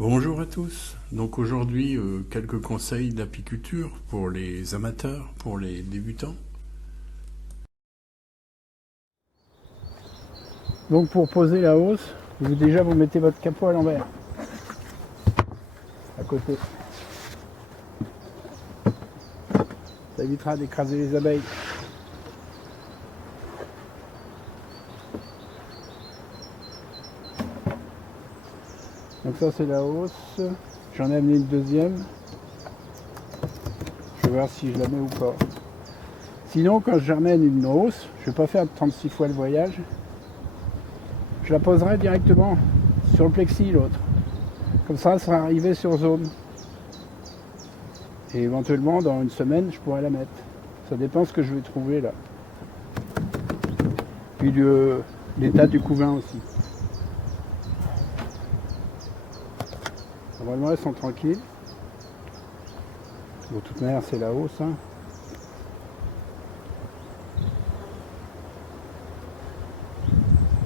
Bonjour à tous. Donc aujourd'hui, quelques conseils d'apiculture pour les amateurs, pour les débutants. Donc pour poser la hausse, vous mettez votre capot à l'envers, à côté. Ça évitera d'écraser les abeilles. Donc ça c'est la hausse. J'en ai amené une deuxième. Je vais voir si je la mets ou pas. Sinon quand je ramène une hausse, je ne vais pas faire 36 fois le voyage. Je la poserai directement sur le plexi l'autre. Comme ça, elle sera arrivée sur zone. Et éventuellement, dans une semaine, je pourrai la mettre. Ça dépend ce que je vais trouver là. Puis l'état du couvain aussi. Normalement, elles sont tranquilles. De toute manière, c'est la hausse. Hein.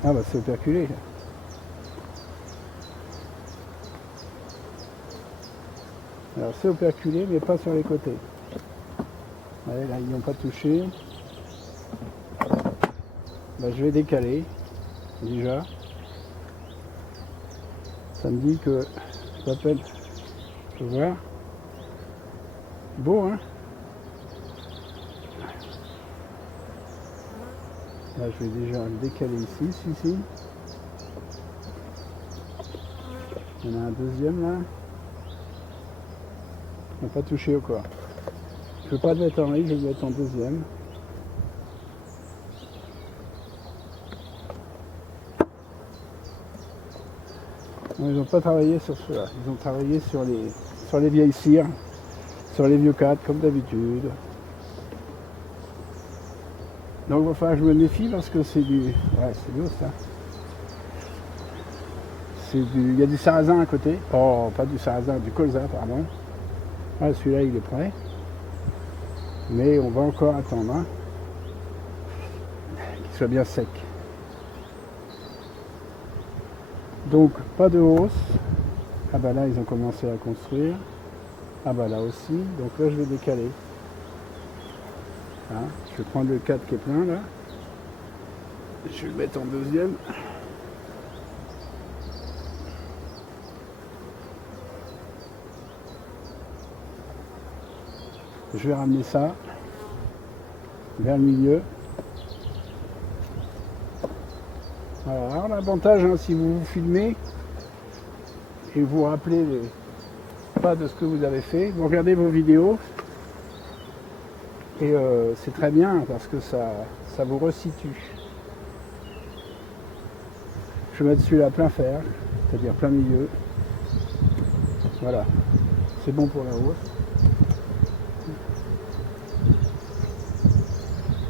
Ah bah c'est operculé là. Alors c'est operculé mais pas sur les côtés. Ouais, là ils n'ont pas touché. Bah, je vais décaler déjà. Ça me dit que c'est pas peine. Je peux voir. Beau hein. Là je vais déjà le décaler ici, ici. Il y en a un deuxième là. Il n'a pas touché au corps. Je ne vais pas le mettre en riz, je vais le mettre en deuxième. Non, ils n'ont pas travaillé sur cela. Ils ont travaillé sur les vieilles cires, sur les vieux cadres comme d'habitude. Donc il va falloir que je me méfie parce que c'est du... Ouais, c'est beau ça. Il y a du sarrasin à côté. Oh, pas du sarrasin, du colza, pardon. Ah, celui-là, il est prêt. Mais on va encore attendre hein, qu'il soit bien sec. Donc, pas de hausse. Ah bah là, ils ont commencé à construire. Ah bah là aussi. Donc là, je vais décaler. Hein, je vais prendre le 4 qui est plein là. Je vais le mettre en deuxième. Je vais ramener ça vers le milieu. Voilà. Alors l'avantage, hein, si vous vous filmez et vous vous rappelez pas de ce que vous avez fait, vous regardez vos vidéos et c'est très bien parce que ça vous resitue. Je vais mettre celui-là plein fer, c'est-à-dire plein milieu. Voilà, c'est bon pour la hausse.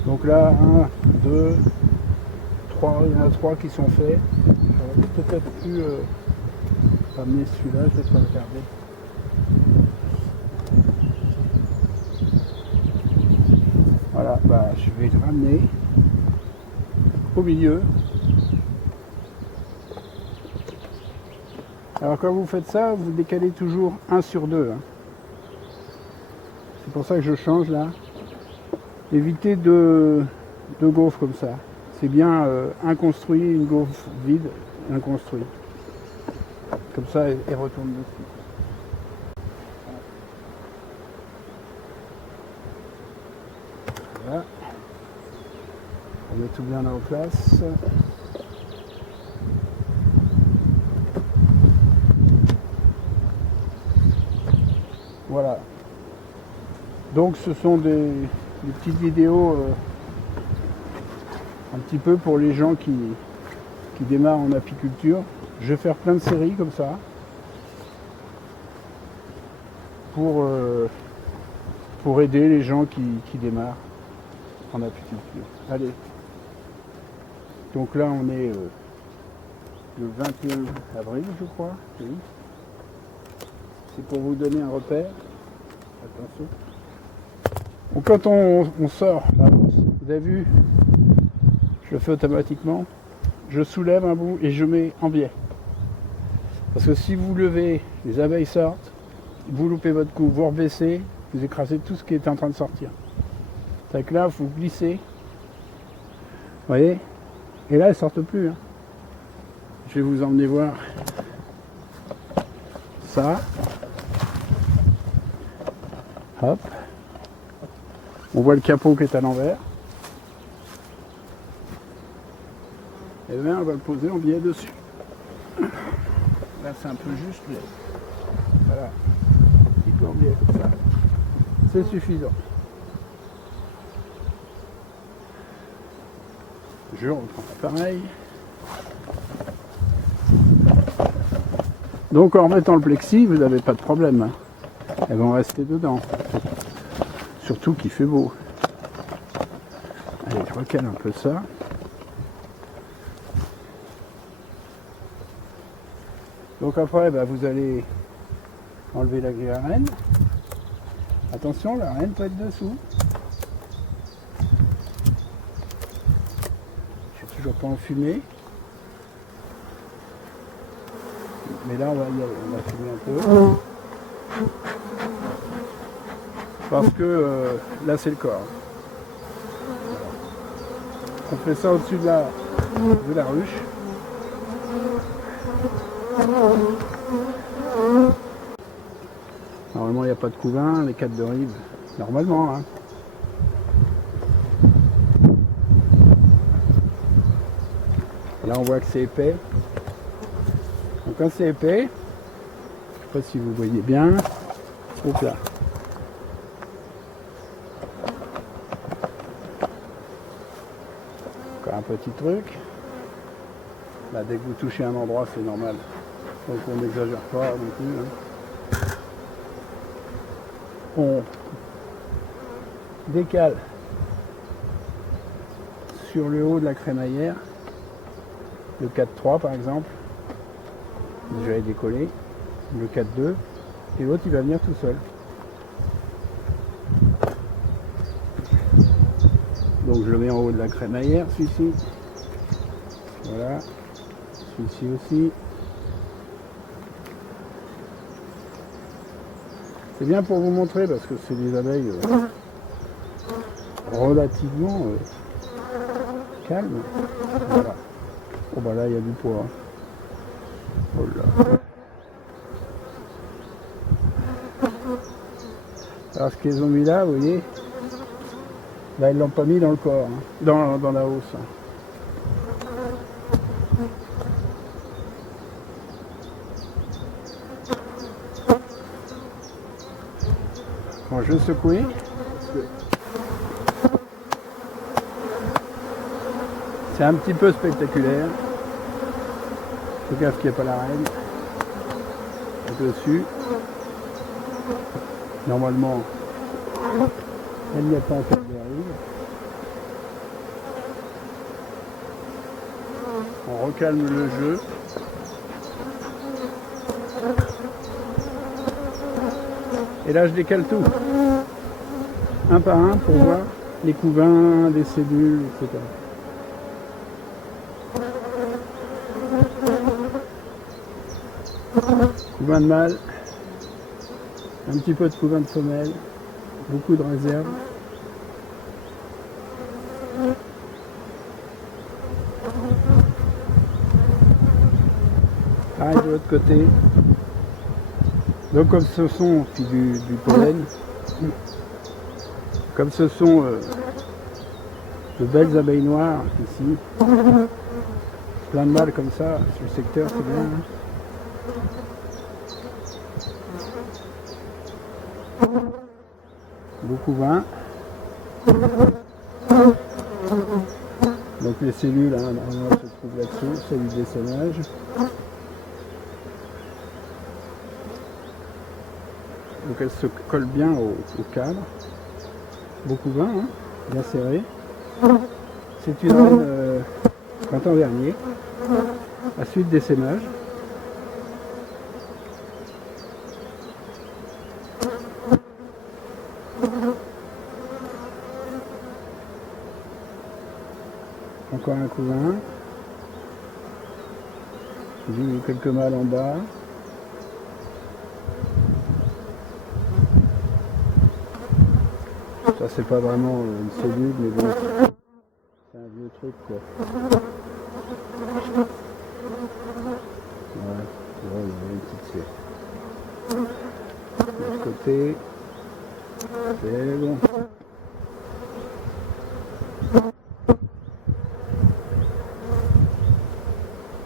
Donc là, 1, 2, 3, il y en a 3 qui sont faits. J'aurais peut-être pu amener celui-là, je vais pas regarder. Voilà, bah, je vais le ramener au milieu. Alors quand vous faites ça, vous décalez toujours 1 sur 2. Hein. C'est pour ça que je change là. Évitez de gaufres comme ça. C'est bien inconstruit, une gaufre vide, inconstruit. Comme ça, elle retourne dessus. Voilà. On met tout bien là en place. Voilà. Donc ce sont des petites vidéos un petit peu pour les gens qui démarrent en apiculture. Je vais faire plein de séries comme ça pour aider les gens qui démarrent en apiculture. Allez. Donc là on est le 21 avril je crois. Oui. C'est pour vous donner un repère. Attention. Donc quand on sort la hausse, vous avez vu, je le fais automatiquement, je soulève un bout et je mets en biais. Parce que si vous levez, les abeilles sortent, vous loupez votre coup, vous rebaissez, vous écrasez tout ce qui est en train de sortir. C'est que là, vous glissez. Vous voyez? Et là, elles sortent plus. Hein. Je vais vous emmener voir ça. Hop. On voit le capot qui est à l'envers. Et bien, on va le poser en biais dessus. Là, c'est un peu juste, mais voilà. Un petit peu en biais comme ça. C'est suffisant. Je reprends l'appareil. Donc en remettant le plexi, vous n'avez pas de problème. Hein. Elles vont rester dedans. Surtout qu'il fait beau. Allez, je recale un peu ça. Donc après, bah, vous allez enlever la grille à reine. Attention, la reine peut être dessous. Je suis toujours pas enfumé. Mais là, on va y aller. On va fumer un peu. Parce que là, c'est le corps. On fait ça au-dessus de la ruche. Normalement, il n'y a pas de couvain, les 4 de rive. Normalement, hein. Là, on voit que c'est épais. Donc, quand c'est épais, je ne sais pas si vous voyez bien. Hop là. Encore un petit truc. Là, dès que vous touchez un endroit, c'est normal. Donc, on n'exagère pas non plus. Hein. On décale sur le haut de la crémaillère, le 4-3 par exemple, déjà est décollé, le 4-2, et l'autre il va venir tout seul. Donc je le mets en haut de la crémaillère, celui-ci, voilà, celui-ci aussi. C'est bien pour vous montrer parce que c'est des abeilles relativement calmes. Voilà. Oh bah là il y a du poids. Oh là. Alors ce qu'ils ont mis là, vous voyez, là ils l'ont pas mis dans le corps, hein, dans la hausse. Bon, je vais secouer. C'est un petit peu spectaculaire. Faut gaffe qu'il n'y ait pas la reine. Dessus. Normalement, elle n'y a pas encore d'arrive. On recalme le jeu. Et là, je décale tout. Un par un pour voir les couvains, les cellules, etc. Couvain de mâle, un petit peu de couvain de femelle, beaucoup de réserve. Pareil de l'autre côté. Donc comme ce sont du pollen, comme ce sont de belles abeilles noires ici, plein de mâles comme ça sur le secteur, c'est bien. Hein. Beaucoup vin. Donc les cellules, hein, normalement, se trouvent là-dessous, cellules d'essaimage. Donc elles se collent bien au cadre. Beaucoup vin, hein, bien serré. C'est une reine printemps dernier. À suite d'essaimage. Encore un couvain. J'ai quelques mâles en bas. Ça c'est pas vraiment une cellule, mais bon, c'est un vieux truc quoi. Ouais, il y a une petite cellule. De l'autre côté, c'est bon.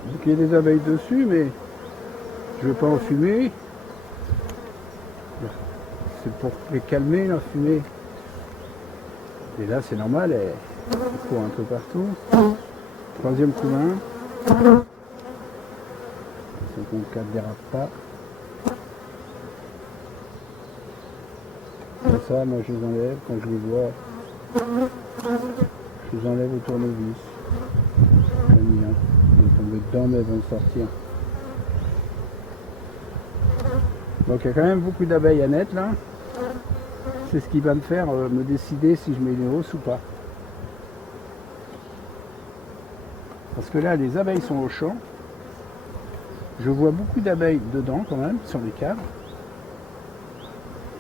Donc il y a des abeilles dessus, mais je ne veux pas en fumer. C'est pour les calmer la fumée. Et là c'est normal, elle court un peu partout. Troisième couvain. 54 dérape pas. Comme ça, moi je les enlève quand je les vois. Je les enlève au tournevis. Comme il y a. Ils vont tomber dedans, mais elles vont sortir. Donc il y a quand même beaucoup d'abeilles à net là. C'est ce qui va me faire me décider si je mets une hausse ou pas. Parce que là, les abeilles sont au champ. Je vois beaucoup d'abeilles dedans quand même, sur les cadres.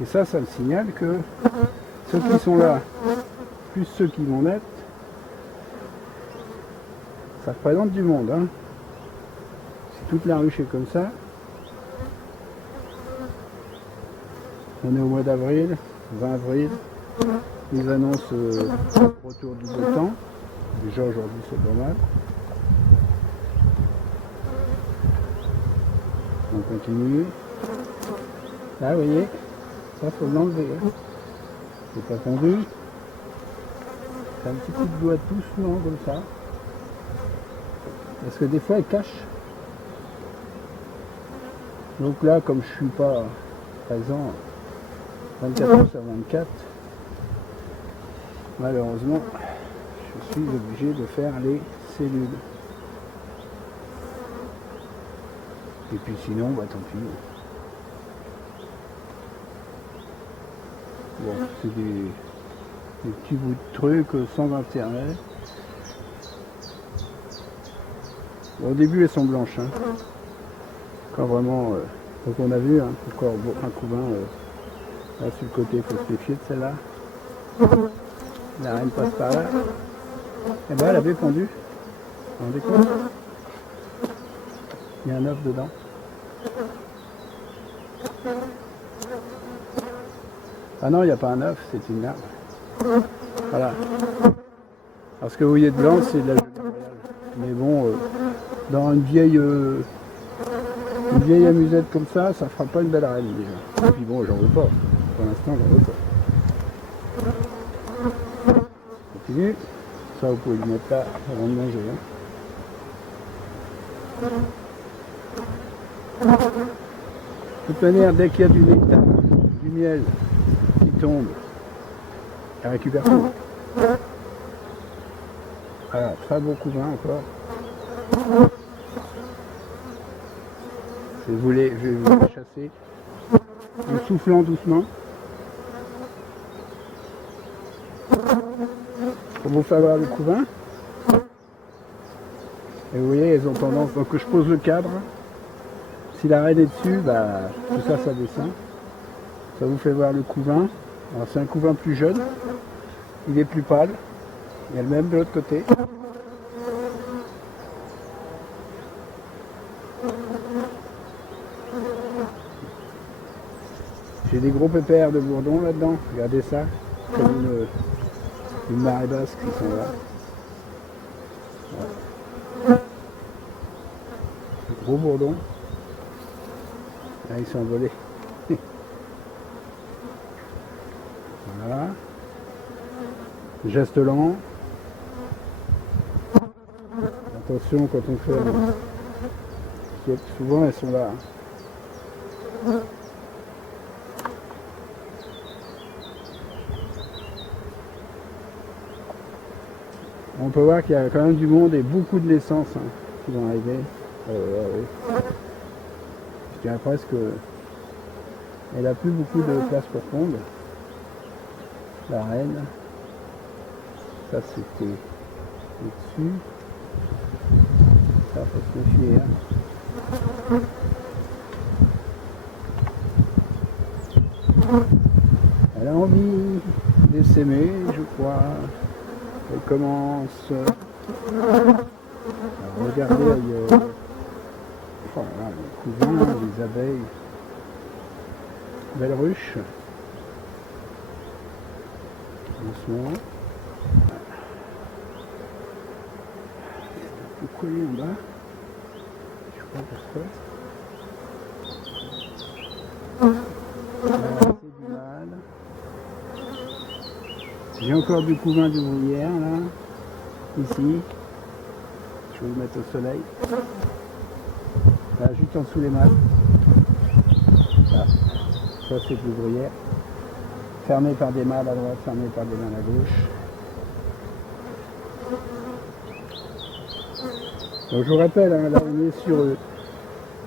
Et ça me signale que ceux qui sont là, plus ceux qui vont naître, ça représente du monde. Hein. Si toute la ruche est comme ça, on est au mois d'avril, 20 avril, ils annoncent retour du beau temps. Déjà aujourd'hui c'est pas mal. On continue. Là vous voyez, ça faut l'enlever. Hein. C'est pas fondu. C'est un petit coup de doigt doucement comme ça. Parce que des fois elle cache. Donc là comme je suis pas présent 24 heures sur 24, malheureusement je suis obligé de faire les cellules. Et puis sinon, bah tant pis. Bon, c'est des petits bouts de trucs sans intérêt. Bon, au début elles sont blanches. Hein. Quand vraiment, donc on a vu hein, encore un couvain là sur le côté, il faut se méfier de celle-là. La reine passe par là. Et ben elle avait pondu. Vous vous rendez compte ? Il y a un œuf dedans. Ah non, il n'y a pas un œuf, c'est une larve. Voilà. Alors ce que vous voyez de blanc, c'est de la jolie royale. Mais bon, dans une vieille amusette comme ça fera pas une belle reine déjà. Et puis bon, j'en veux pas. Pour l'instant, j'en veux pas. Continue. Ça, vous pouvez le mettre là avant de manger. Hein. De toute manière, dès qu'il y a du nectar, du miel qui tombe, elle récupère tout. Voilà, très beau couvain encore. Je vais vous la chasser en soufflant doucement. Pour vous faire voir le couvain. Et vous voyez, elles ont tendance, donc je pose le cadre. Si la reine est dessus, bah, tout ça, ça descend. Ça vous fait voir le couvain. Alors c'est un couvain plus jeune. Il est plus pâle. Il y a le même de l'autre côté. J'ai des gros pépères de bourdons là-dedans. Regardez ça. Comme une marée basse qui sont là. Ouais. Gros bourdons. Là, ils sont envolés. Voilà. Geste lent. Attention quand on fait. Souvent elles sont là. On peut voir qu'il y a quand même du monde et beaucoup de naissances hein, qui vont arriver. Oui. Je dirais presque elle n'a plus beaucoup de place pour pondre. La reine. Ça c'était au-dessus. Ça faut se méfier. Hein. Elle a envie d'essayer. s'aimer, je crois. Elle commence à regarder ailleurs. Oh là là, les couvents, les abeilles. Belle ruche. Doucement. Il faut coller en bas. Je sais pas pourquoi. C'est du mal. J'ai encore du couvain d'ouvrière là. Ici. Je vais le mettre au soleil. Là, juste en dessous les mâles. Là. Ça c'est de l'ouvrière. Fermé par des mâles à droite, fermé par des mâles à gauche. Donc je vous rappelle, hein, là on est sur...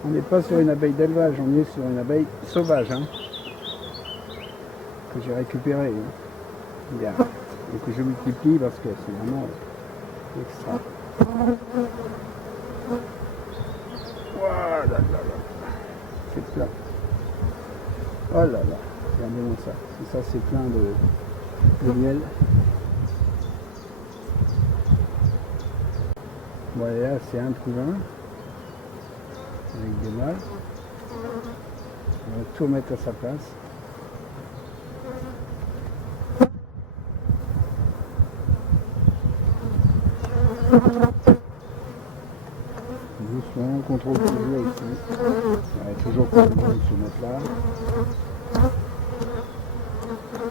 on n'est pas sur une abeille d'élevage, on est sur une abeille sauvage. Hein, que j'ai récupérée. Hein. Bien. Et que je multiplie parce que c'est vraiment extra. Voilà, là, là. C'est plein. Oh là là, regardez-moi ça. Et ça c'est plein de miel. Bon, et là c'est un couvain avec des mâles. On va tout remettre à sa place. Doucement, on contrôle toujours ici. Ouais, toujours pour le monde se mettre là.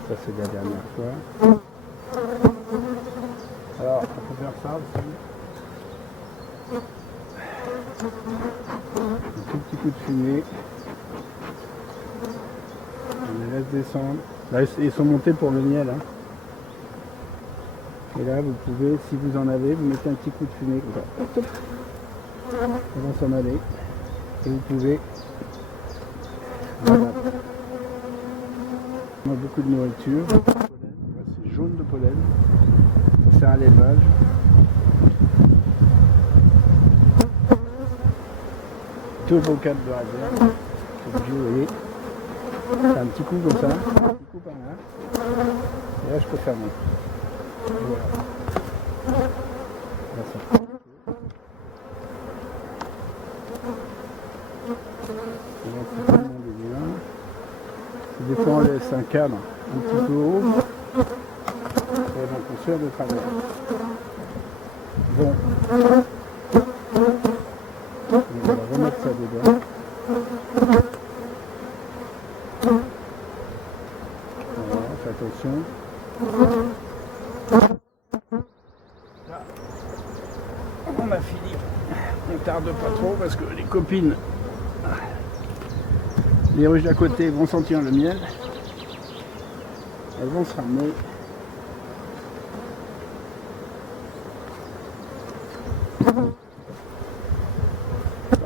Ça c'est la dernière fois. Alors, on peut faire ça aussi. Un tout petit coup de fumée. On les laisse descendre. Là, ils sont montés pour le miel. Hein. Et là, vous pouvez, si vous en avez, vous mettez un petit coup de fumée comme ça. Ils vont s'en aller. Et vous pouvez. Voilà. On a beaucoup de nourriture. C'est jaune de pollen. Ça sert à l'élevage. Tout le bocal de réserve. Vous voyez. C'est un petit coup comme ça. Un petit coup par là. Et là, je peux fermer. Voilà. Là, ça. Des fois on laisse un cadre un petit peu haut et donc on sert de travers. Bon, on va remettre ça dedans. Voilà, fais attention. Là, on a fini. On tarde pas trop parce que les copines, les ruches d'à côté vont sentir le miel. Elles vont se ramener.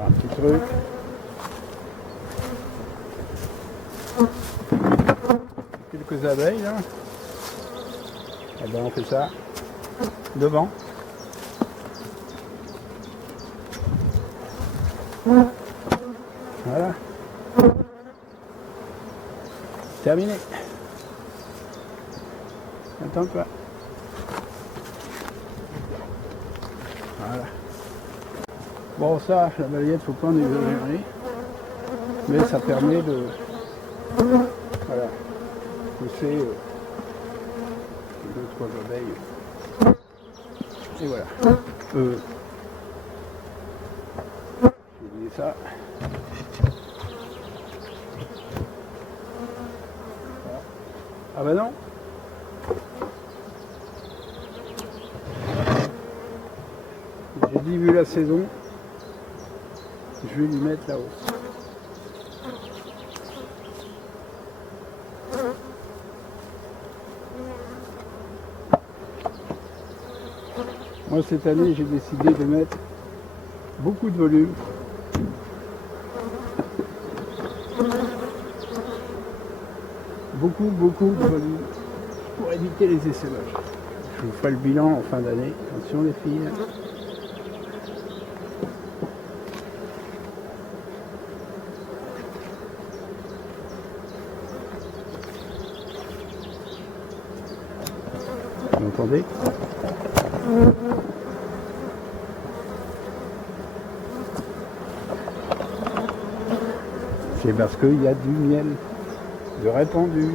Un petit truc. Quelques abeilles là. Et ben on fait ça devant. Voilà. Terminé. Attends-toi. Voilà. Bon ça, la balayette, faut pas en exagérer. Mais ça permet de... Voilà. Pousser 2-3 abeilles. Et voilà. J'ai oublié ça. Ah bah non. J'ai dit vu la saison, je vais lui mettre la hausse. Moi cette année j'ai décidé de mettre beaucoup de volume. Beaucoup de volume pour éviter les essaimages. Je vous ferai le bilan en fin d'année. Attention les filles. entendez. C'est parce qu'il y a du miel de répandu.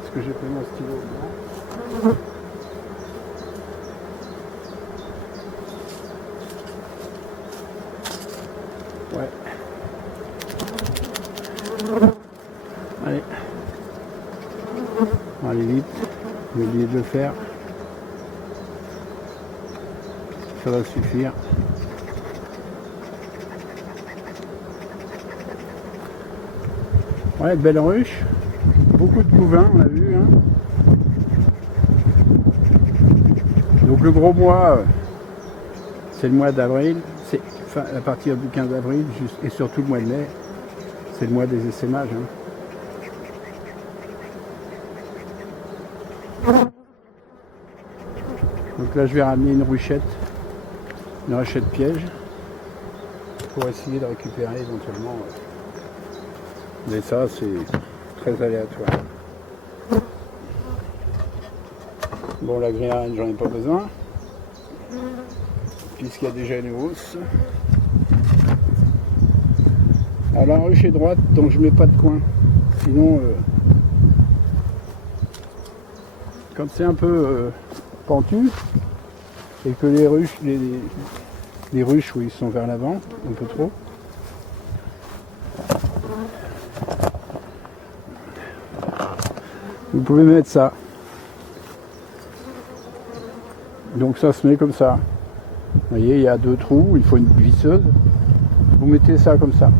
Est-ce que j'ai pris mon stylo? Non. Ouais. Allez. On va aller vite. J'ai oublié de le faire. Ça va suffire. Ouais, belle ruche. Beaucoup de couvains, on a vu. Hein. Donc le gros mois, c'est le mois d'avril. C'est à partir du 15 avril et surtout le mois de mai. C'est le mois des essaimages. Hein. Donc là je vais ramener une ruchette piège pour essayer de récupérer éventuellement. Mais ça c'est très aléatoire. Bon, la grille arène j'en ai pas besoin puisqu'il y a déjà une hausse. Alors la ruche est droite donc je mets pas de coin. Sinon quand c'est un peu pentu et que les ruches où ils sont vers l'avant un peu trop, vous pouvez mettre ça, donc ça se met comme ça, vous voyez il y a 2 trous, il faut une visseuse, vous mettez ça comme ça,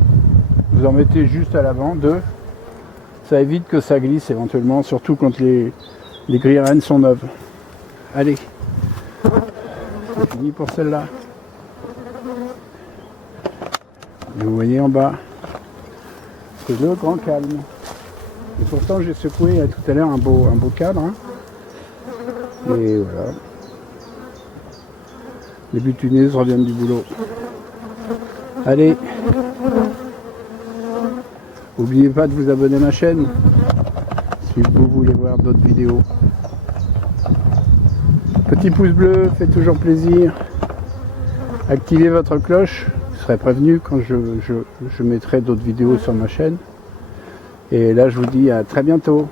vous en mettez juste à l'avant, 2, ça évite que ça glisse éventuellement, surtout quand les grilles arènes sont neuves. Allez, c'est fini pour celle-là. Et vous voyez en bas, c'est le grand calme. Et pourtant j'ai secoué tout à l'heure un beau cadre. Hein. Et voilà. Les butineuses reviennent du boulot. Allez, n'oubliez pas de vous abonner à ma chaîne si vous voulez voir d'autres vidéos. Petit pouce bleu fait toujours plaisir. Activez votre cloche, vous serez prévenu quand je mettrai d'autres vidéos sur ma chaîne. Et là je vous dis à très bientôt.